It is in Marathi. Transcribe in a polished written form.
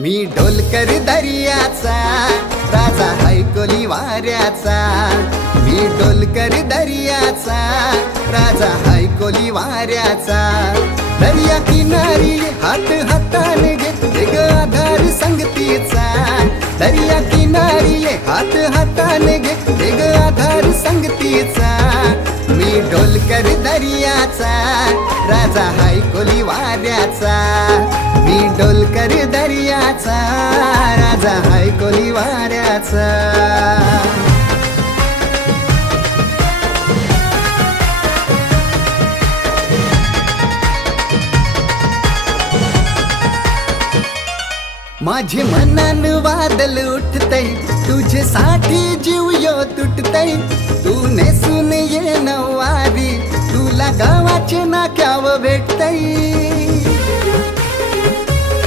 मी ढोलकर दर्याचा राजा हैकोली वाऱ्याचा। मी ढोलकर दर्याचा राजा हैकोली वाऱ्याचा। दर्या किनारी हात हाताने घे ग आधार संगतीचा। दर्या किनारी हात हाताने घे ग आधार संगतीचा। मी ढोलकर दर्याचा राजा हैकोली वाऱ्याचा। मी ढोलकर दर्याचा राजा हैकोली वाऱ्याचा। माझे मनान वादल उठतय तुझ्यासाठी जीव यो तुटतय। तू नेसून ये नवारी तुला गावाचे नाक्याव भेटतय।